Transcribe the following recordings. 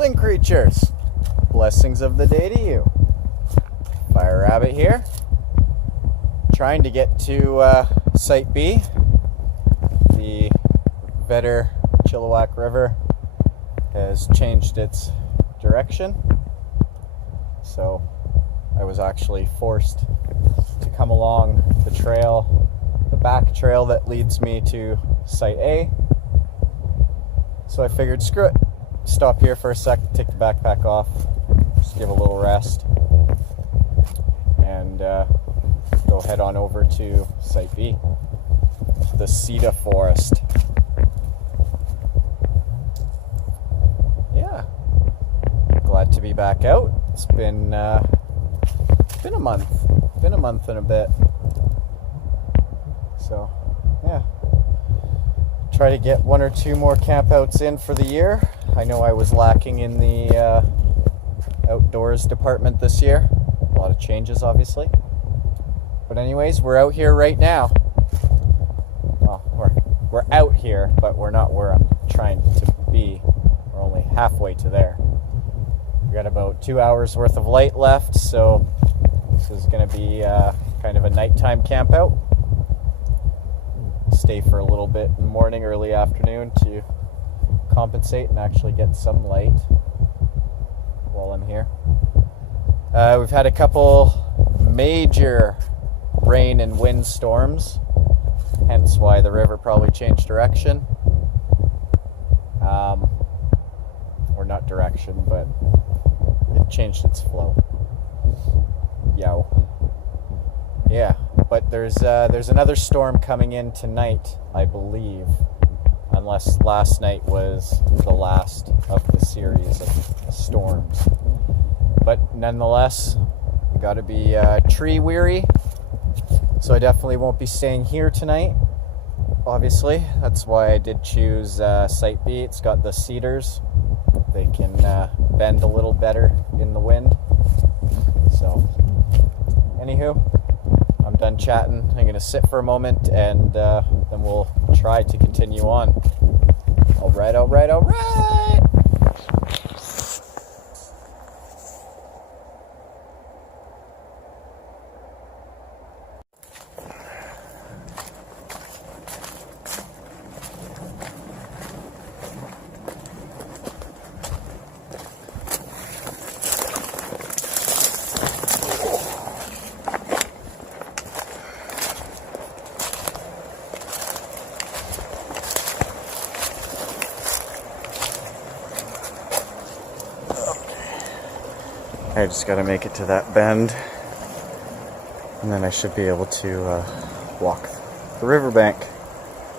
woodland creatures. Blessings of the day to you. Fire Rabbit here. Trying to get to Site B. The Vedder Chilliwack River has changed its direction. So I was actually forced to come along the trail, the back trail that leads me to Site A. So I figured, screw it. Stop here for a sec, take the backpack off, just give a little rest, and go head on over to Site B, the cedar forest. Yeah, glad to be back out. It's been a month and a bit. So, yeah. Try to get one or two more campouts in for the year. I know I was lacking in the outdoors department this year. A lot of changes, obviously. But anyways, we're out here right now. Well, we're out here, but we're not where I'm trying to be. We're only halfway to there. We got about 2 hours worth of light left, so this is going to be kind of a nighttime campout. Stay for a little bit in the morning, early afternoon to compensate and actually get some light while I'm here. We've had a couple major rain and wind storms, hence why the river probably changed direction. Or not direction, but it changed its flow. Yow. Yeah, but there's another storm coming in tonight, I believe, unless last night was the last of the series of storms. But nonetheless, got to be tree weary, so I definitely won't be staying here tonight. Obviously, that's why I did choose Site B. It's got the cedars; they can bend a little better in the wind. So, anywho. I'm done chatting. I'm going to sit for a moment and then we'll try to continue on. All right. I just got to make it to that bend, and then I should be able to walk the riverbank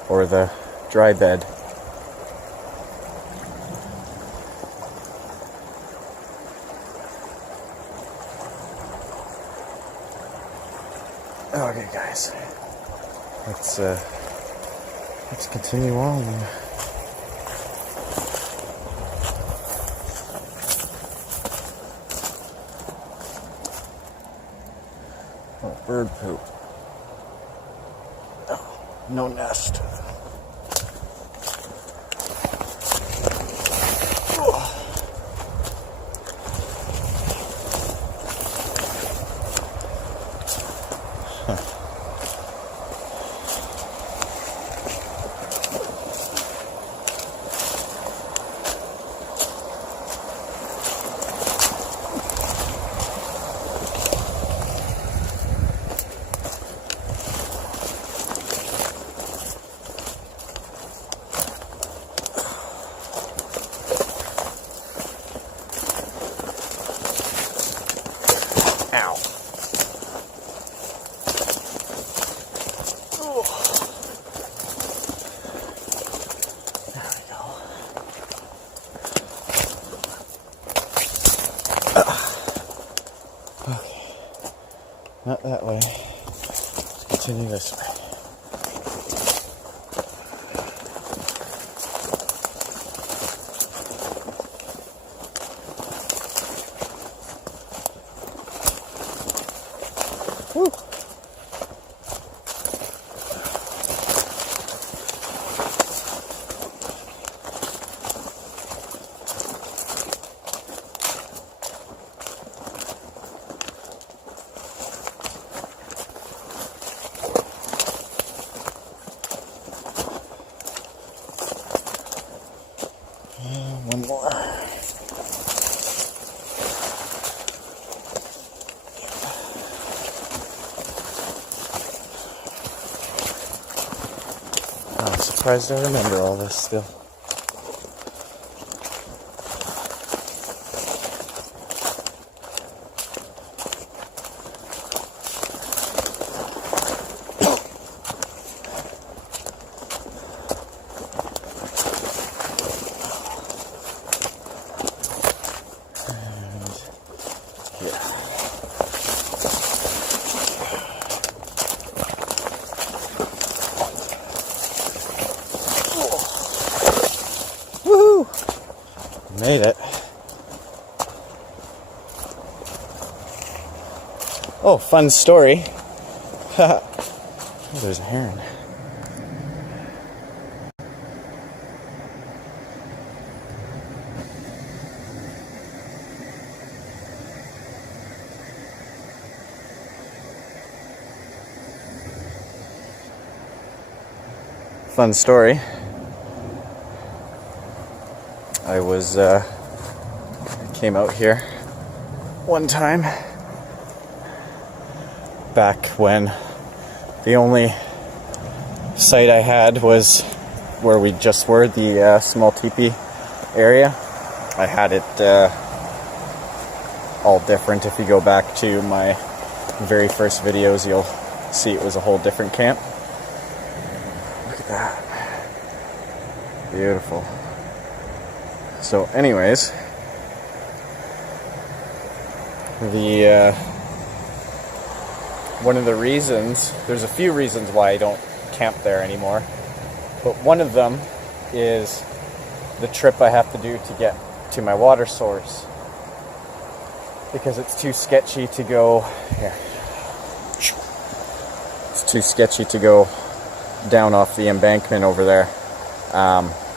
or the dry bed. Okay, guys, let's continue on. Bird poop. Oh, no nest. Ow. Oh. There we go. Okay. Not that way. Let's continue this way. Woo. I'm surprised I remember all this still. Made it. Oh, fun story. Oh, there's a heron. Fun story. I came out here one time back when the only site I had was where we just were, the small teepee area. I had it all different. If you go back to my very first videos, you'll see it was a whole different camp. Look at that. Beautiful. So anyways, one of the reasons, there's a few reasons why I don't camp there anymore, but one of them is the trip I have to do to get to my water source, because it's too sketchy to go here. It's too sketchy to go down off the embankment over there.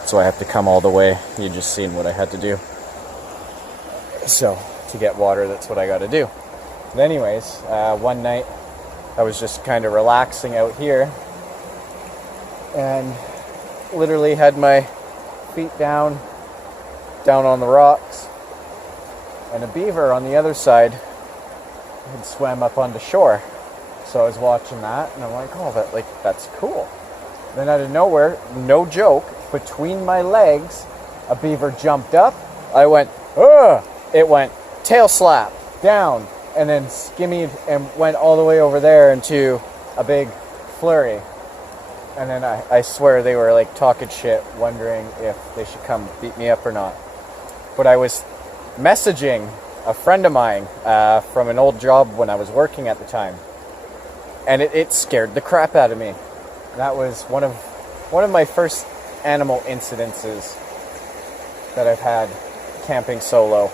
So I have to come all the way. You just seen what I had to do. So, to get water, that's what I got to do. But anyways, one night I was just kind of relaxing out here and literally had my feet down on the rocks, and a beaver on the other side had swam up onto shore. So I was watching that and I'm like, oh, that's cool. Then out of nowhere, no joke, between my legs, a beaver jumped up. I went, ugh! It went tail slap, down, and then skimmied and went all the way over there into a big flurry. And then I swear they were like talking shit, wondering if they should come beat me up or not. But I was messaging a friend of mine from an old job when I was working at the time. And it scared the crap out of me. That was one of my first animal incidences that I've had camping solo,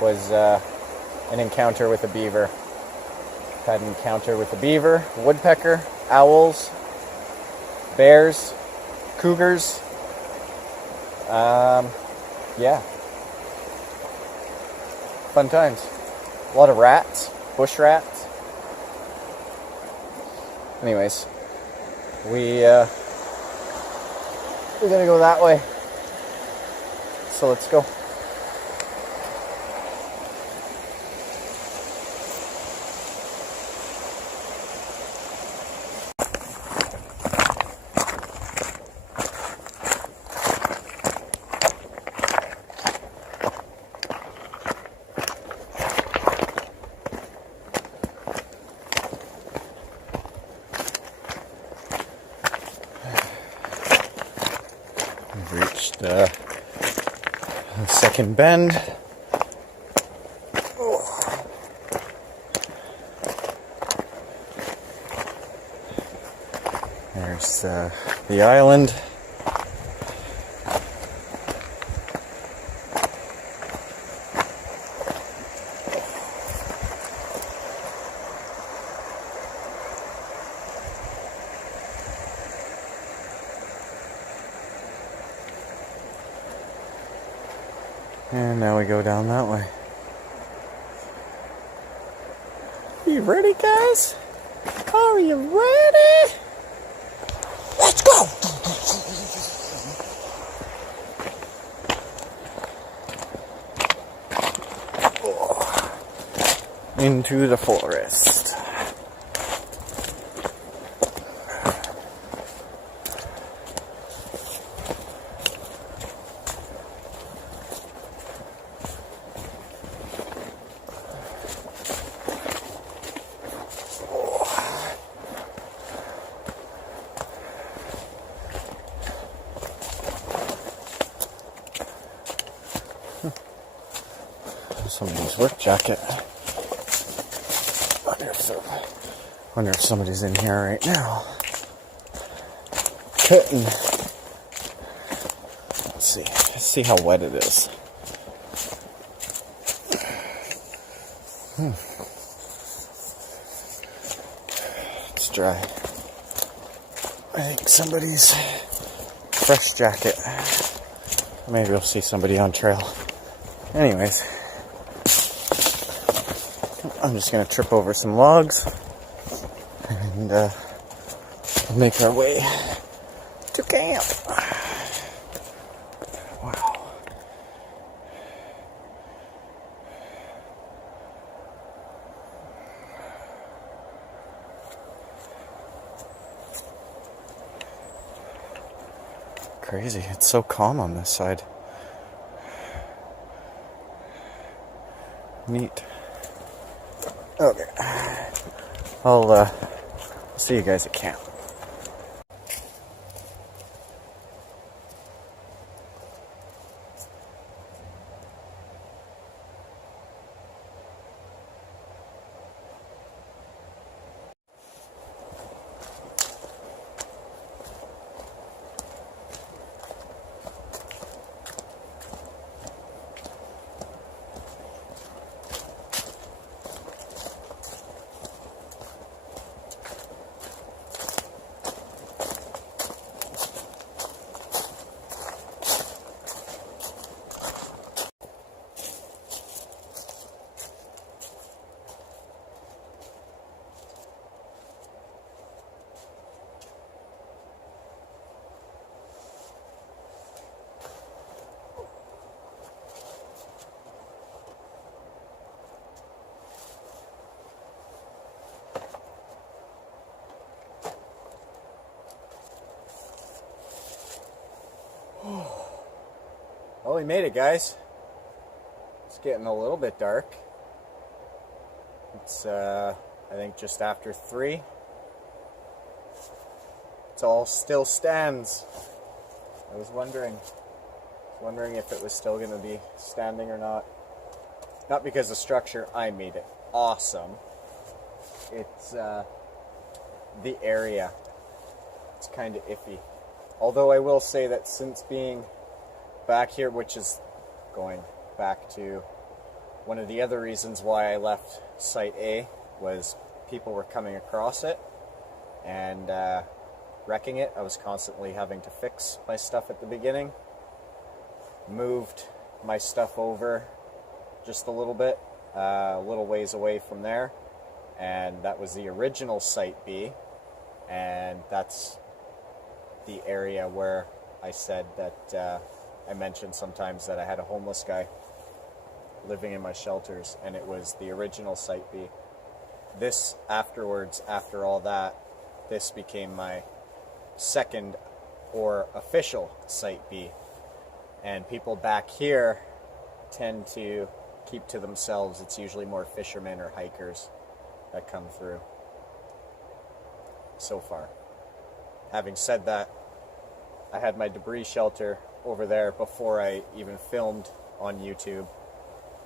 was an encounter with a beaver. Had an encounter with a beaver, woodpecker, owls, bears, cougars. Yeah. Fun times. A lot of rats, bush rats. Anyways, we're gonna go that way. So let's go. We've reached the second bend. There's the island. And now we go down that way. You ready, guys? Are you ready? Let's go! Into the forest. Somebody's work jacket. Wonder if somebody's in here right now. Cutting. Let's see how wet it is. It's dry. I think somebody's fresh jacket. Maybe we'll see somebody on trail. Anyways, I'm just gonna trip over some logs and make our way to camp. Wow. Crazy. It's so calm on this side. Neat. Okay. I'll see you guys at camp. Well, we made it, guys. It's getting a little bit dark. It's, I think, just after 3. It all still stands. I was wondering if it was still going to be standing or not. Not because the structure, I made it awesome. It's the area. It's kind of iffy. Although I will say that since being back here, which is going back to one of the other reasons why I left Site A, was people were coming across it and wrecking it. I was constantly having to fix my stuff at the beginning. Moved my stuff over just a little bit, a little ways away from there, and that was the original Site B, and that's the area where I said that I mentioned sometimes that I had a homeless guy living in my shelters, and it was the original Site B. This afterwards, after all that, this became my second or official Site B. And people back here tend to keep to themselves. It's usually more fishermen or hikers that come through so far. Having said that, I had my debris shelter over there before I even filmed on YouTube,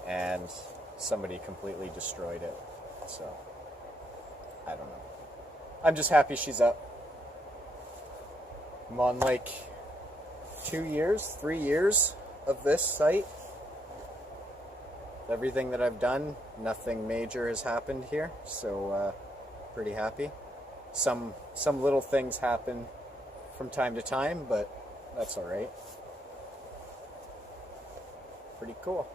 and somebody completely destroyed it. So, I don't know. I'm just happy she's up. I'm on like 3 years of this site. Everything that I've done, nothing major has happened here, so pretty happy. Some little things happen from time to time, but that's alright. Pretty cool.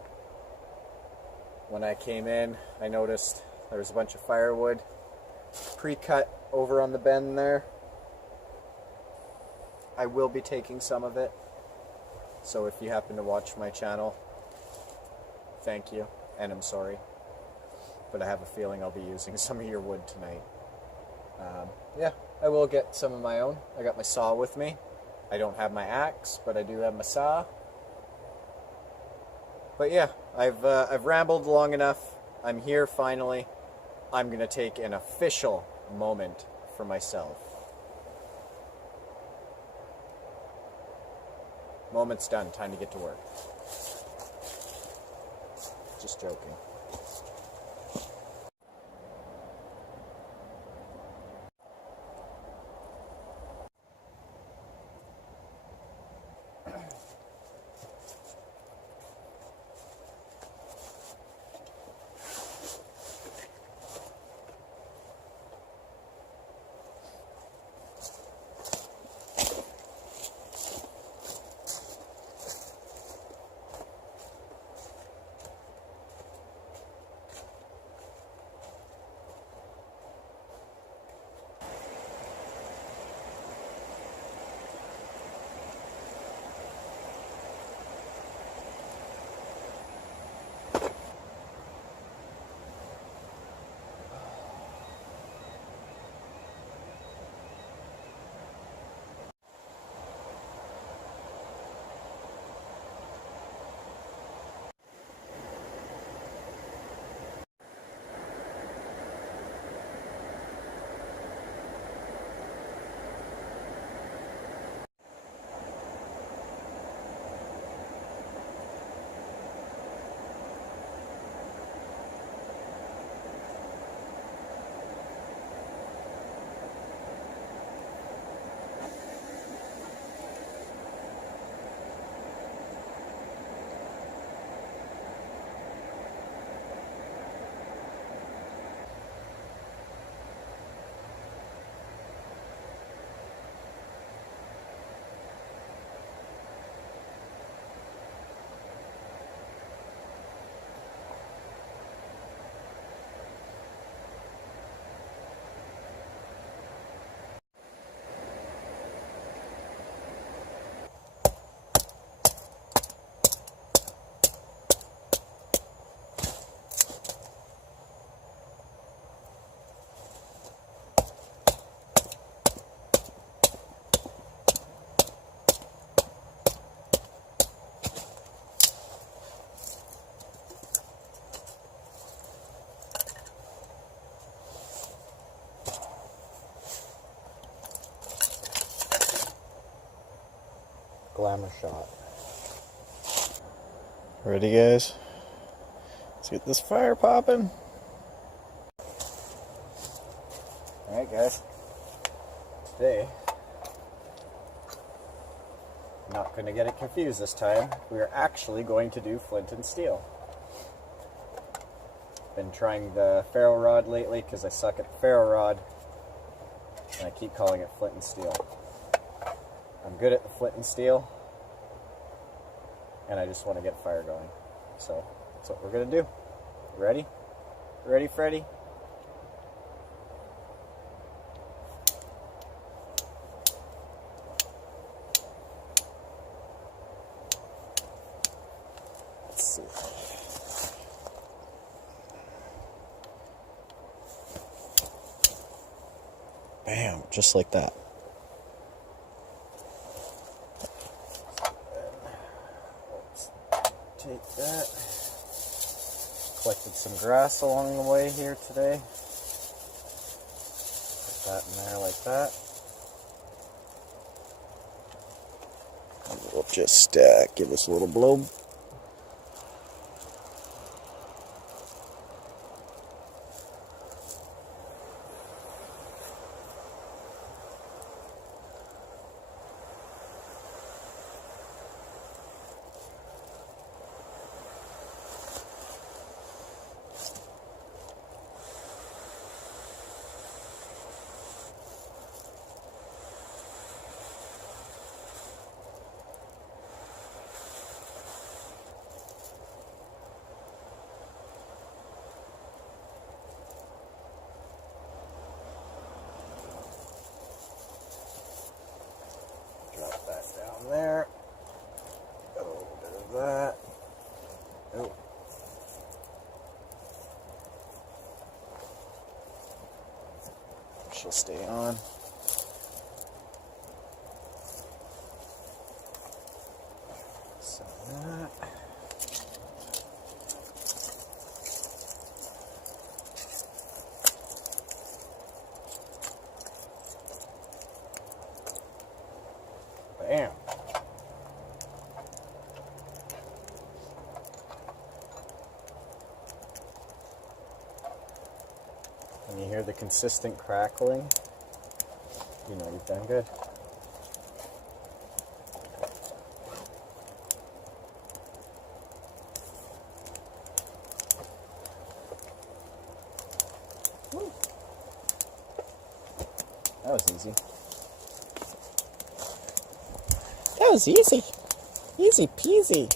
When I came in, I noticed there was a bunch of firewood pre-cut over on the bend there. I will be taking some of it, so if you happen to watch my channel, thank you, and I'm sorry, but I have a feeling I'll be using some of your wood tonight. Yeah, I will get some of my own. I got my saw with me. I don't have my axe, but I do have my saw. But yeah, I've rambled long enough. I'm here finally. I'm gonna take an official moment for myself. Moment's done. Time to get to work. Just joking. Glamour shot. Ready, guys? Let's get this fire popping. Alright, guys. Today, I'm not going to get it confused this time. We are actually going to do flint and steel. Been trying the ferro rod lately because I suck at the ferro rod, and I keep calling it flint and steel. I'm good at the flint and steel, and I just want to get fire going. So that's what we're going to do. Ready? Ready, Freddy? Let's see. Bam, just like that. Take that. Collected some grass along the way here today. Put that in there like that. And we'll just give us a little blow. Drop that down there. A little bit of that. Oh. She'll stay on. So that. Bam. consistent crackling, you know you've done good. That was easy. That was easy. Easy peasy.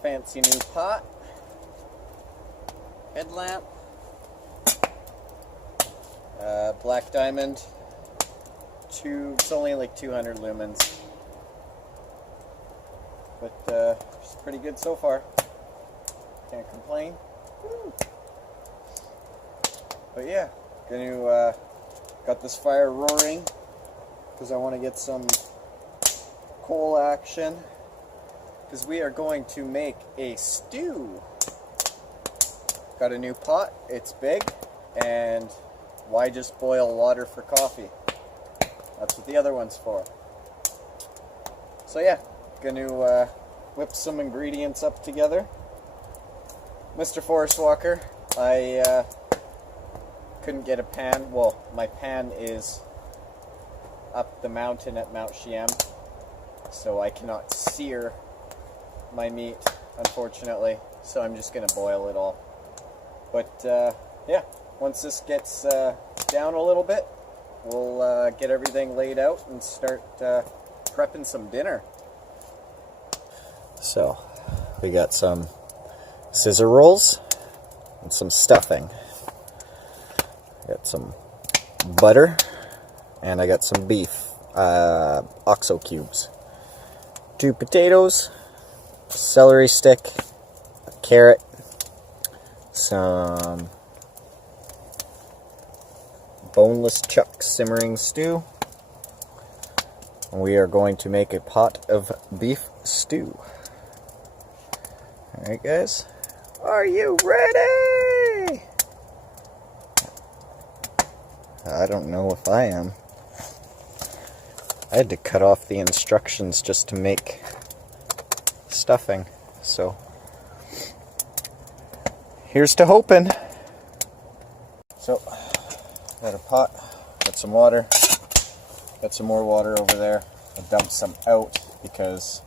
Fancy new pot, headlamp, black diamond, it's only like 200 lumens, but it's pretty good so far, can't complain. Woo. But yeah, got this fire roaring because I want to get some coal action. Because we are going to make a stew. Got a new pot, it's big, and why just boil water for coffee? That's what the other one's for. So yeah, gonna whip some ingredients up together. Mr. Forest Walker, I couldn't get a pan. Well, my pan is up the mountain at Mount Chiem, so I cannot sear my meat, unfortunately, so I'm just gonna boil it all. But yeah, once this gets down a little bit, we'll get everything laid out and start prepping some dinner. So we got some scissor rolls and some stuffing. Got some butter, and I got some beef, oxo cubes, 2 potatoes, celery stick, a carrot, some boneless chuck simmering stew. We are going to make a pot of beef stew. Alright guys, are you ready? I don't know if I am. I had to cut off the instructions just to make stuffing, so here's to hoping. So got a pot, got some water, got some more water over there. I dumped some out because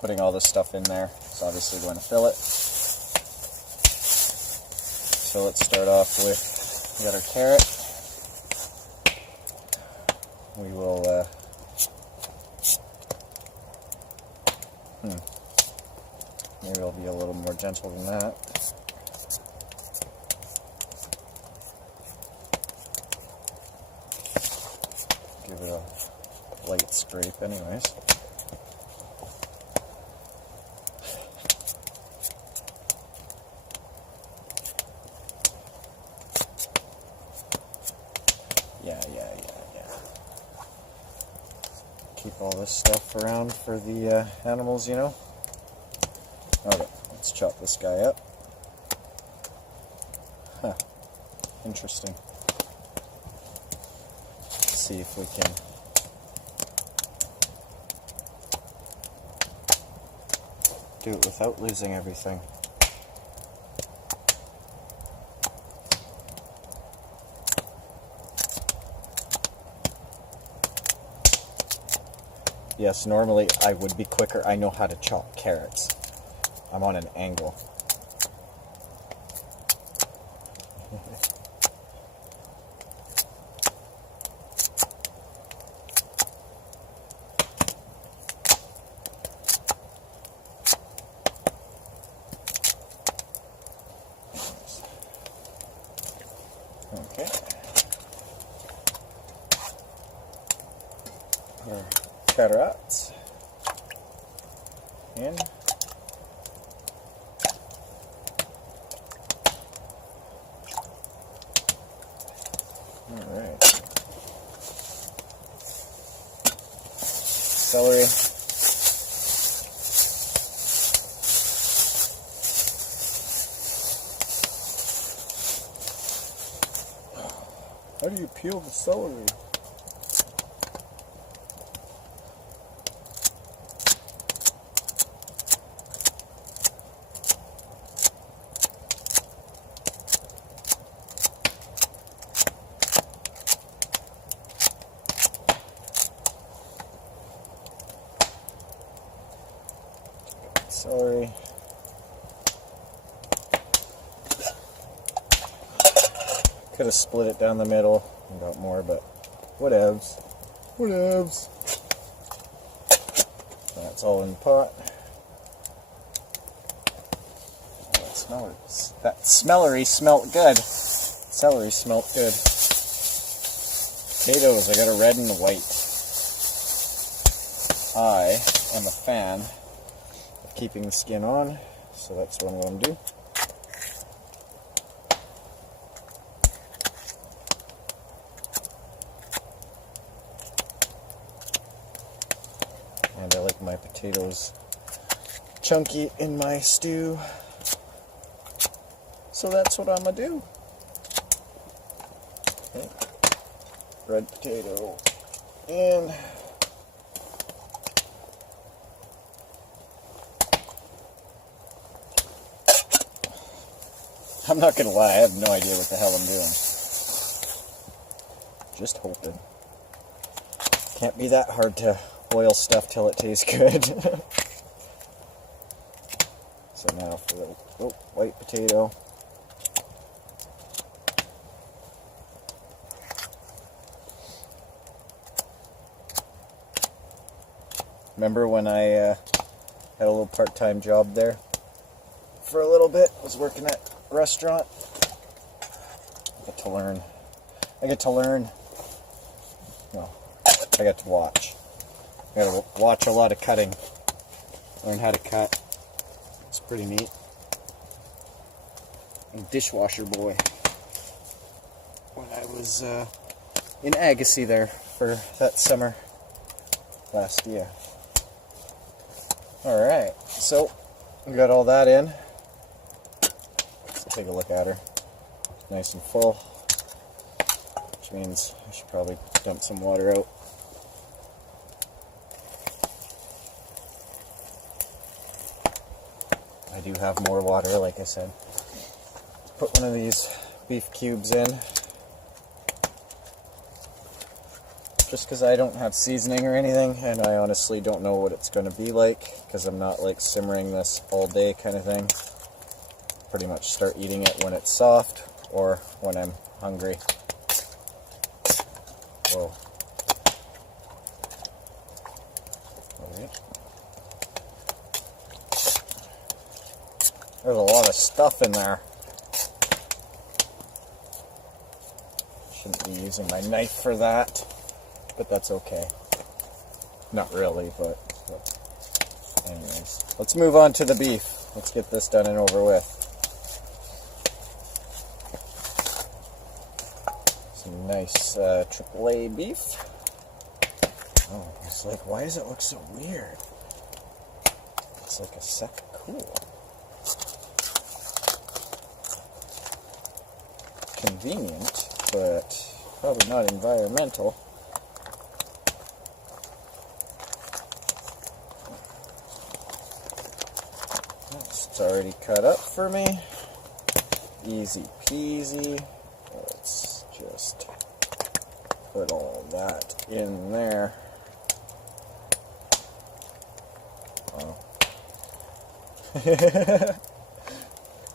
putting all this stuff in there is obviously going to fill it. So let's start off with, we got our carrot. We will maybe I'll be a little more gentle than that. Give it a light scrape anyways. Keep all this stuff around for the animals, you know. Okay, let's chop this guy up. Huh. Interesting. Let's see if we can do it without losing everything. Yes, normally I would be quicker. I know how to chop carrots. I'm on an angle. Okay. Carrots in. All right. Celery. How do you peel the celery? Celery. Could have split it down the middle and got more, but whatevs. Whatevs. That's all in the pot. Oh, that smellery smelt good. Celery smelt good. Potatoes, I got a red and a white. I am a fan of keeping the skin on, so that's what I'm going to do. And I like my potatoes chunky in my stew, so that's what I'm going to do. Okay. Red potato in. I'm not going to lie, I have no idea what the hell I'm doing. Just hoping. Can't be that hard to boil stuff till it tastes good. So now for the white potato. Remember when I had a little part-time job there for a little bit? I was working at a restaurant. I get to learn. No, I got to watch. I got to watch a lot of cutting. Learn how to cut. It's pretty neat. I'm a dishwasher boy. When I was in Agassiz there for that summer last year. Alright, so we got all that in. Let's take a look at her. Nice and full, which means I should probably dump some water out. I do have more water, like I said. Put one of these beef cubes in. Just because I don't have seasoning or anything, and I honestly don't know what it's going to be like, because I'm not like simmering this all day kind of thing. Pretty much start eating it when it's soft, or when I'm hungry. Whoa. Okay. There's a lot of stuff in there. Shouldn't be using my knife for that. But that's okay. Not really, but anyways. Let's move on to the beef. Let's get this done and over with. Some nice AAA beef. Oh, it's like, why does it look so weird? It's like a second cool. Convenient, but probably not environmental. It's already cut up for me. Easy peasy. Let's just put all that in there. Wow.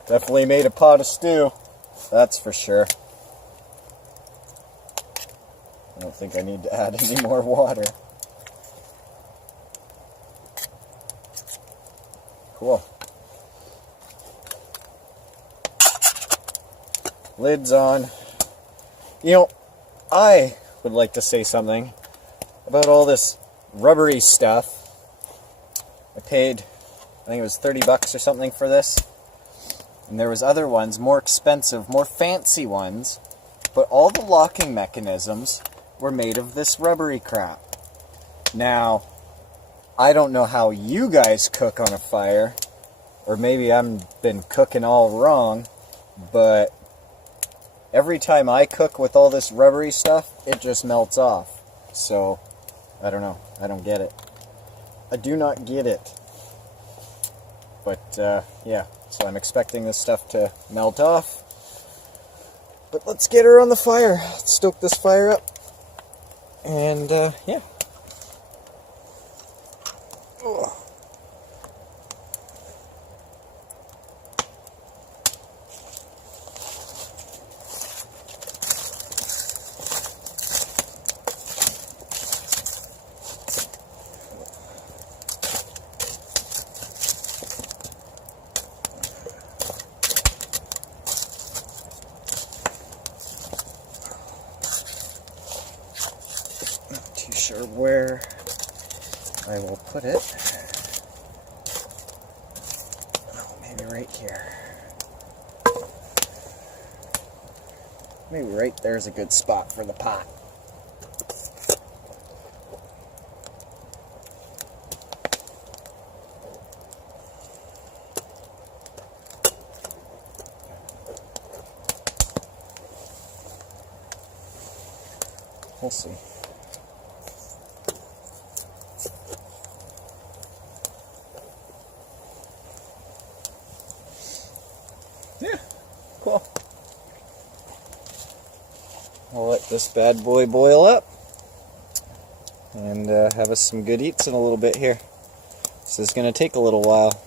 Definitely made a pot of stew. That's for sure. I don't think I need to add any more water. Cool. Lid's on. You know, I would like to say something about all this rubbery stuff. I paid, I think it was 30 bucks or something for this. And there was other ones, more expensive, more fancy ones. But all the locking mechanisms were made of this rubbery crap. Now, I don't know how you guys cook on a fire. Or maybe I've been cooking all wrong. But every time I cook with all this rubbery stuff, it just melts off. So, I don't know. I don't get it. I do not get it. But, yeah. So I'm expecting this stuff to melt off. But let's get her on the fire. Let's stoke this fire up. And, yeah. Oh. Sure where I will put it. Oh, maybe right here. Maybe right there's a good spot for the pot. We'll see. Yeah, cool. I'll let this bad boy boil up and have us some good eats in a little bit here. This is going to take a little while.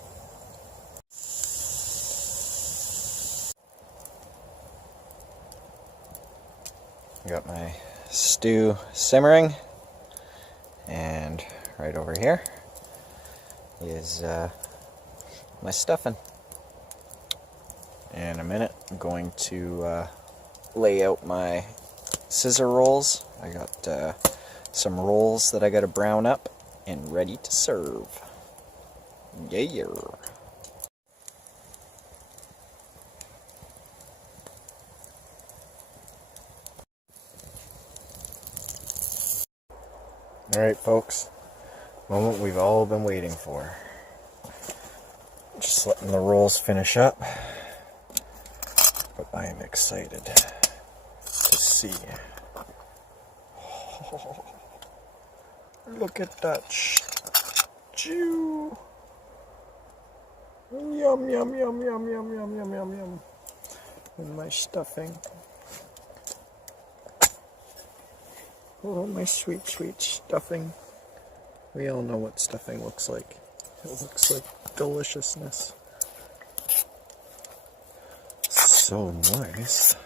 I got my stew simmering, and right over here is my stuffing. In a minute, I'm going to lay out my scissor rolls. I got some rolls that I got to brown up and ready to serve. Yeah. Alright, folks. Moment we've all been waiting for. Just letting the rolls finish up. But I am excited to see. Oh, look at that stew. Yum, yum, yum, yum, yum, yum, yum, yum, yum. And my stuffing. Oh, my sweet, sweet stuffing. We all know what stuffing looks like. It looks like deliciousness. So moist.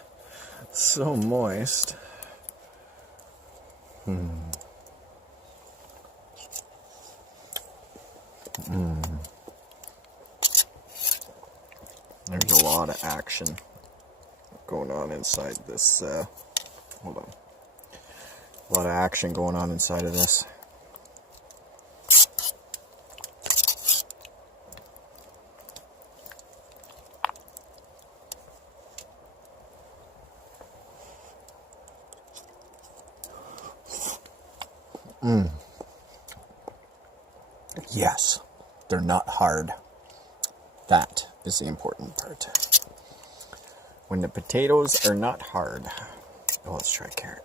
So moist. There's a lot of action going on inside this, hold on. A lot of action going on inside of this. Yes, they're not hard. That is the important part. When the potatoes are not hard. Oh, let's try carrot.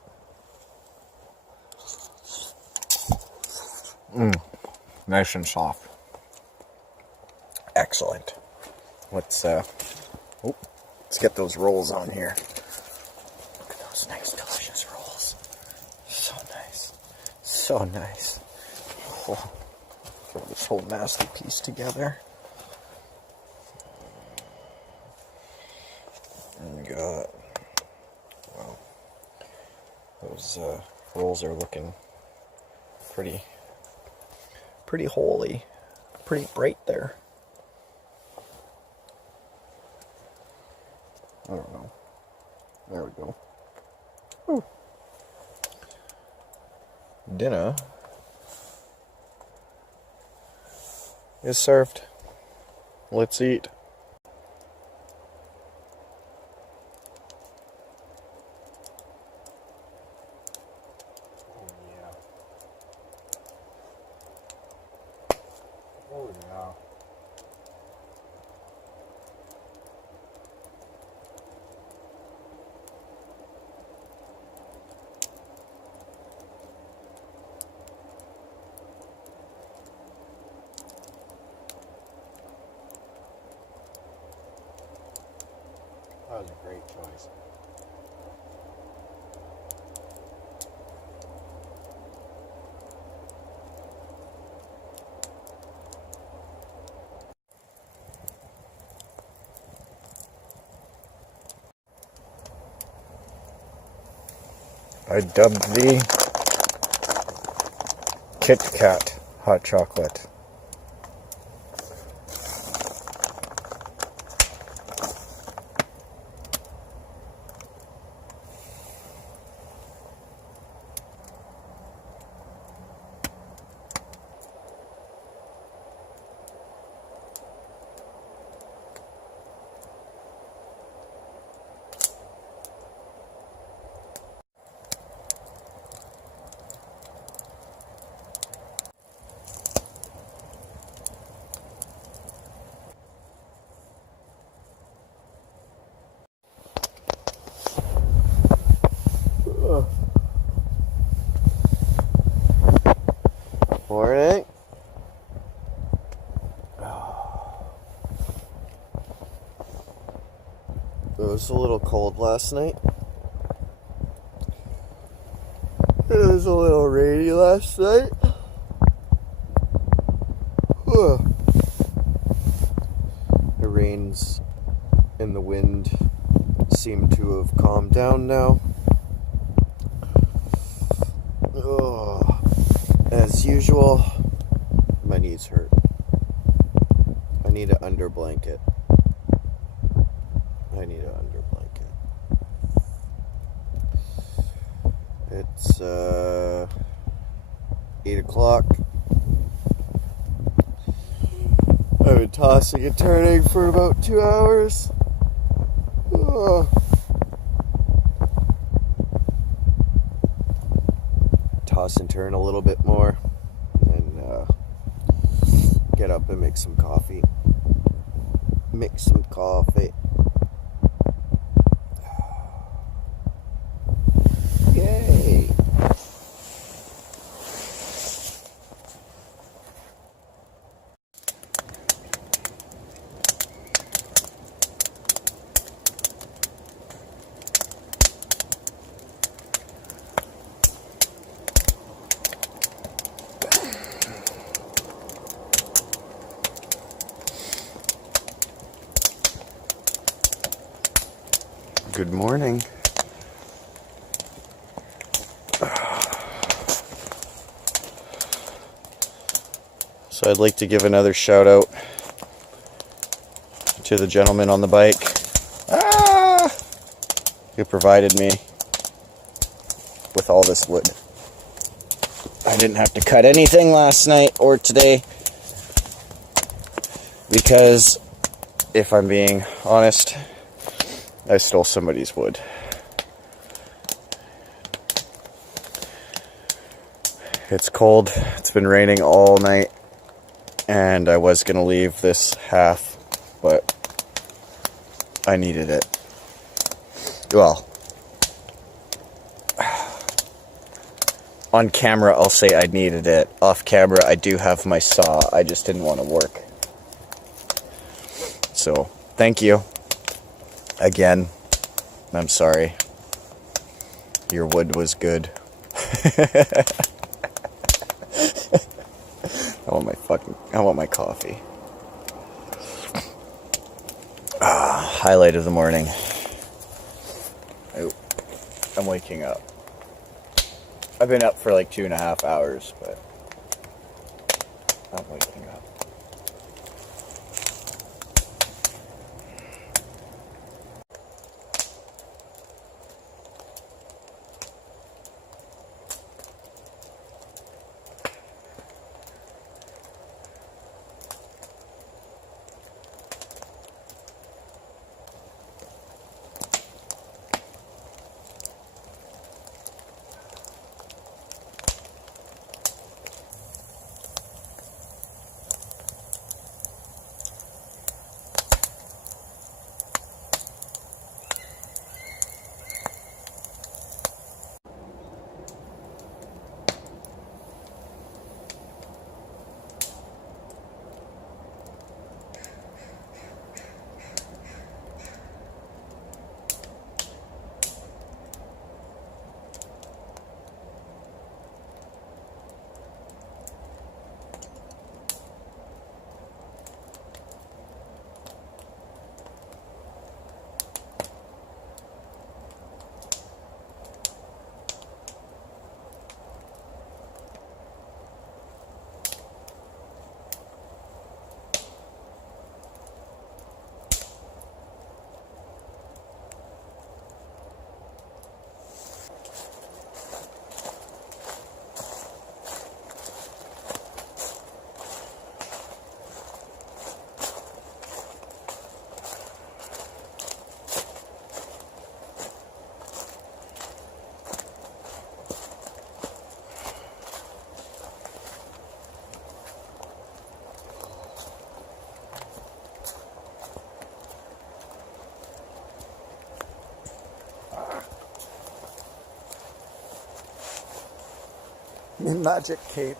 Nice and soft. Excellent. Let's get those rolls on here. Look at those nice, delicious rolls. So nice. So nice. Oh, throw this whole masterpiece together. And we got, well, those rolls are looking pretty holy, pretty bright there. I don't know. There we go. Ooh. Dinner is served. Let's eat. Oh yeah. That was a great choice. I dubbed the Kit Kat hot chocolate. Morning. It was a little cold last night. It was a little rainy last night. The rains and the wind seem to have calmed down now. As usual, my knees hurt. I need an under blanket. It's 8 o'clock. I've been tossing and turning for about 2 hours. Toss and turn a little bit more, and get up and make some coffee. Yay! Good morning. So I'd like to give another shout out to the gentleman on the bike who provided me with all this wood. I didn't have to cut anything last night or today because, if I'm being honest, I stole somebody's wood. It's cold. It's been raining all night. and I was gonna leave this half, but I needed it. Well, on camera I'll say I needed it. Off camera I do have my saw, I just didn't want to work. So, thank you. Again, I'm sorry. Your wood was good. I want my coffee. Highlight of the morning. Oh, I'm waking up. I've been up for like 2.5 hours, but I'm waking up. Magic cape.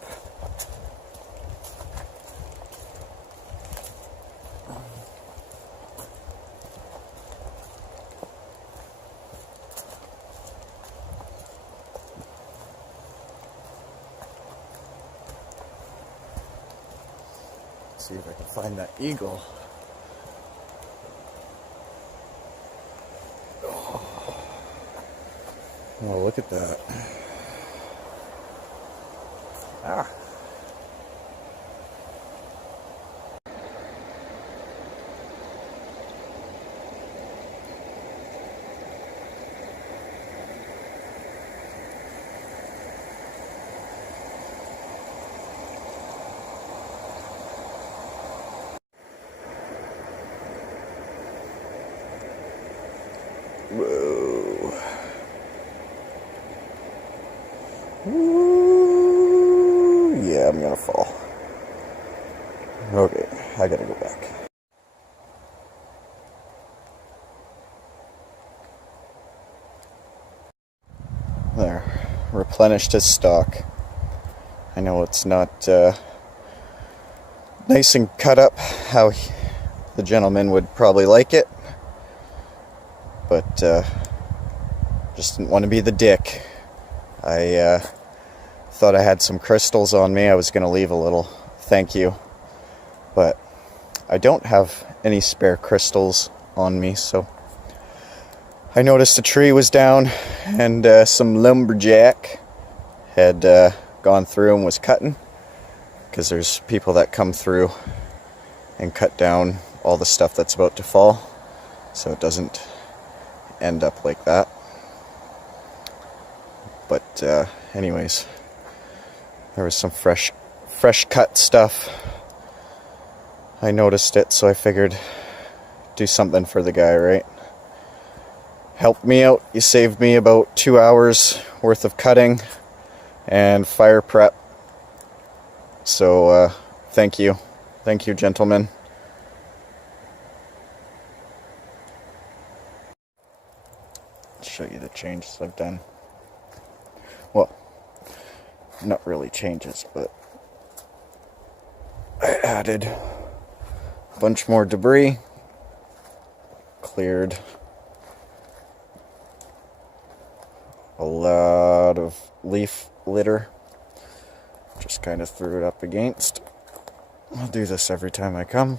Let's see if I can find that eagle. Oh, look at that. Ah. Whoa. Ooh, yeah, I'm gonna fall. Okay, I gotta go back. There, replenished his stock. I know it's not nice and cut up how the gentleman would probably like it, but just didn't want to be the dick. I thought I had some crystals on me. I was going to leave a little thank you, but I don't have any spare crystals on me, so I noticed a tree was down and some lumberjack had gone through and was cutting, because there's people that come through and cut down all the stuff that's about to fall so it doesn't end up like that. But anyways, there was some fresh cut stuff. I noticed it, so I figured do something for the guy, right? Helped me out. You saved me about 2 hours worth of cutting and fire prep. So thank you. Thank you, gentlemen. Show you the changes I've done. Well, not really changes, but I added a bunch more debris, cleared a lot of leaf litter, just kind of threw it up against. I'll do this every time I come.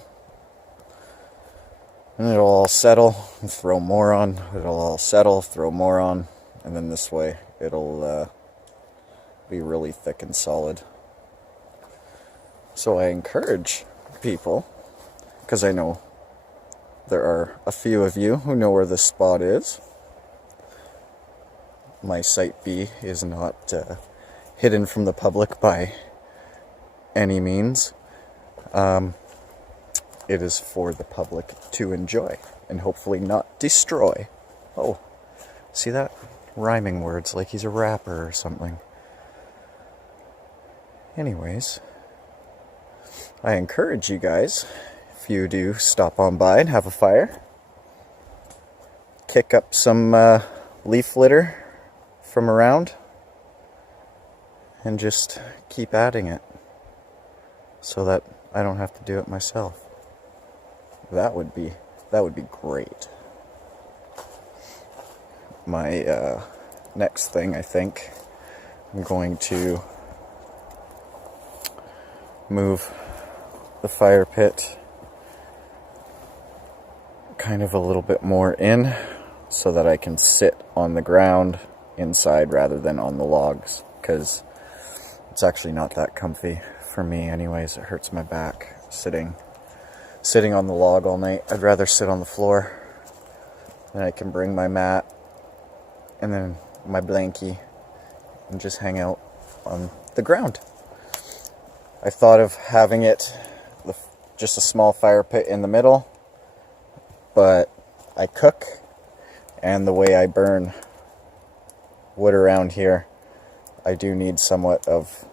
And it'll all settle, and throw more on. It'll all settle, throw more on. And then this way, it'll be really thick and solid. So I encourage people, because I know there are a few of you who know where this spot is. My Site B is not hidden from the public by any means. It is for the public to enjoy and hopefully not destroy. Oh, see that? Rhyming words like he's a rapper or something. Anyways, I encourage you guys, if you do stop on by and have a fire, kick up some leaf litter from around and just keep adding it so that I don't have to do it myself. That would be great. My next thing, I think, I'm going to move the fire pit kind of a little bit more in so that I can sit on the ground inside rather than on the logs, because it's actually not that comfy for me anyways. It hurts my back sitting on the log all night. I'd rather sit on the floor. Then I can bring my mat and then my blankie and just hang out on the ground. I thought of having it just a small fire pit in the middle, but I cook, and the way I burn wood around here, I do need somewhat of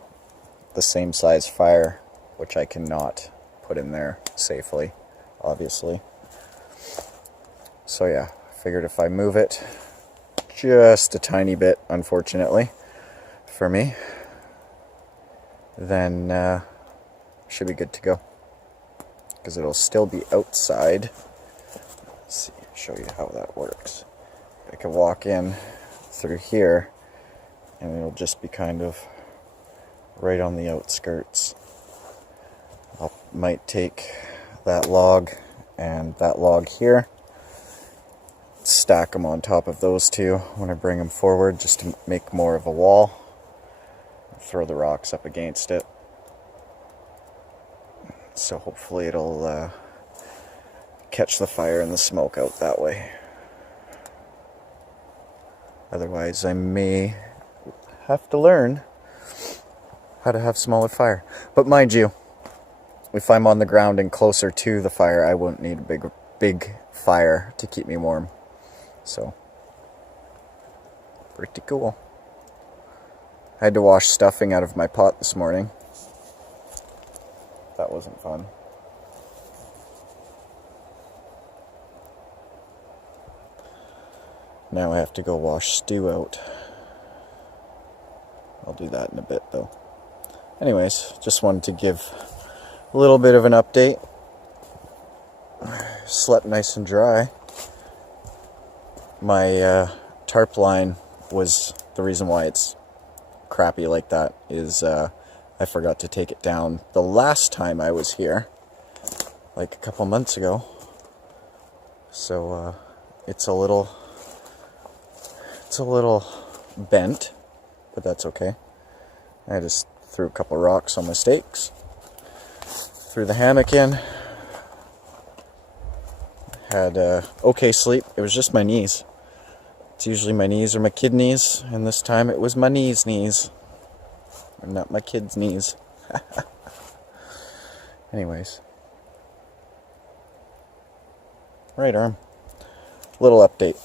the same size fire, which I cannot put in there safely, obviously. So yeah, figured if I move it just a tiny bit, unfortunately for me, then should be good to go, because it'll still be outside. Let's see, show you how that works. I can walk in through here and it'll just be kind of right on the outskirts. I might take that log and that log here, stack them on top of those two when I bring them forward, just to make more of a wall. Throw the rocks up against it. So hopefully it'll catch the fire and the smoke out that way. Otherwise I may have to learn how to have smaller fire. But mind you, if I'm on the ground and closer to the fire, I won't need a big fire to keep me warm. So, pretty cool. I had to wash stuffing out of my pot this morning. That wasn't fun. Now I have to go wash stew out. I'll do that in a bit though. Anyways, just wanted to give a little bit of an update. Slept nice and dry. My tarp line was the reason why it's crappy like that, is I forgot to take it down the last time I was here, like a couple months ago. So it's a little bent, but that's okay. I just threw a couple rocks on my stakes, threw the hammock in, had okay sleep. It was just my knees. It's usually my knees or my kidneys, and this time it was my knees, and not my kids' knees. Anyways, right arm, little update.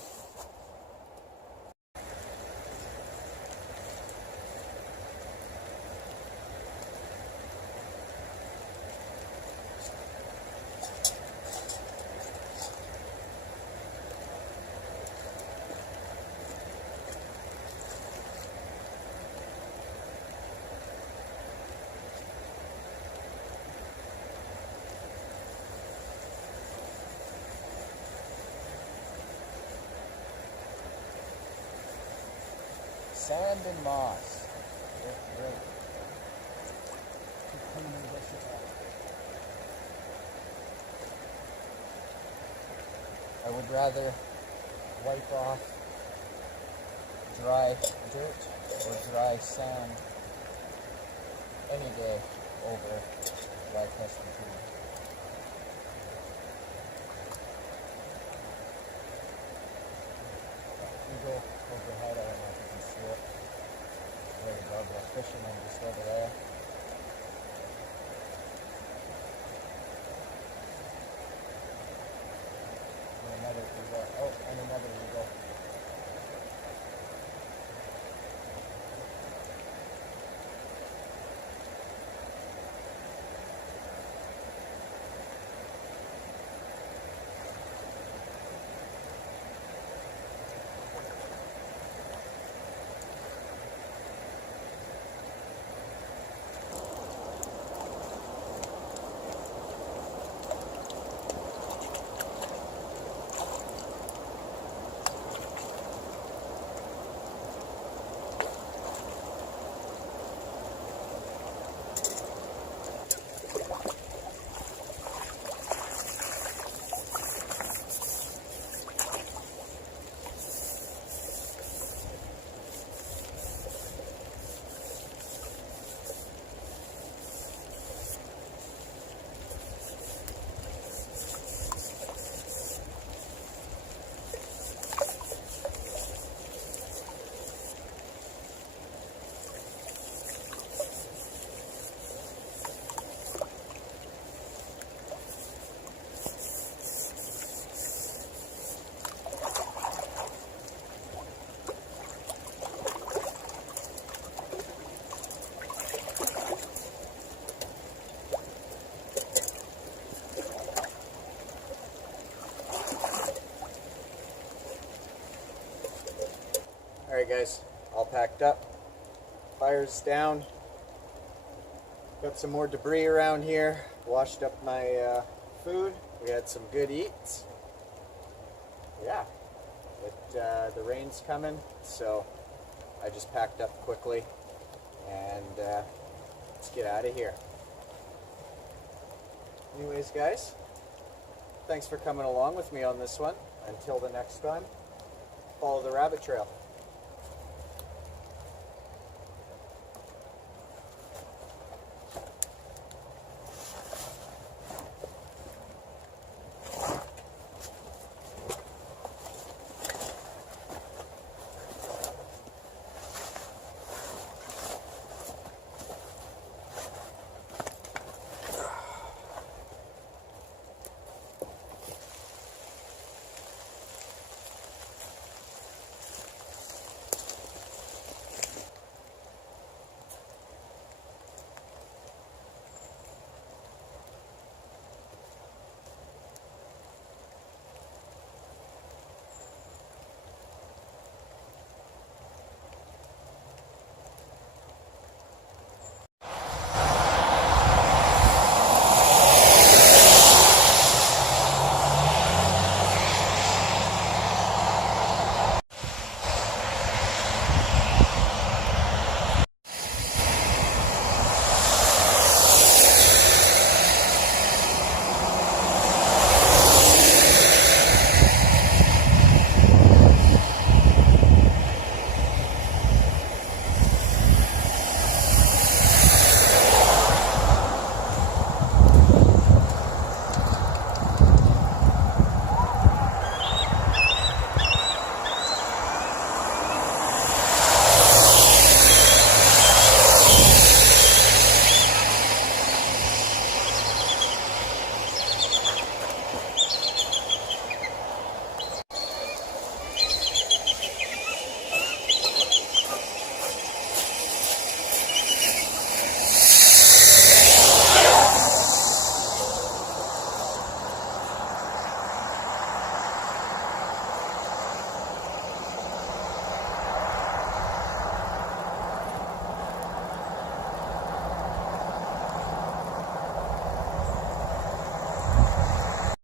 sand and moss. They're great. I would rather wipe off dry dirt or dry sand any day over dry pesky food. Eagle overhead, I don't know if you can see it. There we go, the fisherman just over there. And another eagle. Oh, and another eagle. Alright guys, all packed up. Fire's down. Got some more debris around here. Washed up my food. We had some good eats. Yeah, the rain's coming, so I just packed up quickly and let's get out of here. Anyways guys, thanks for coming along with me on this one. Until the next time, follow the rabbit trail.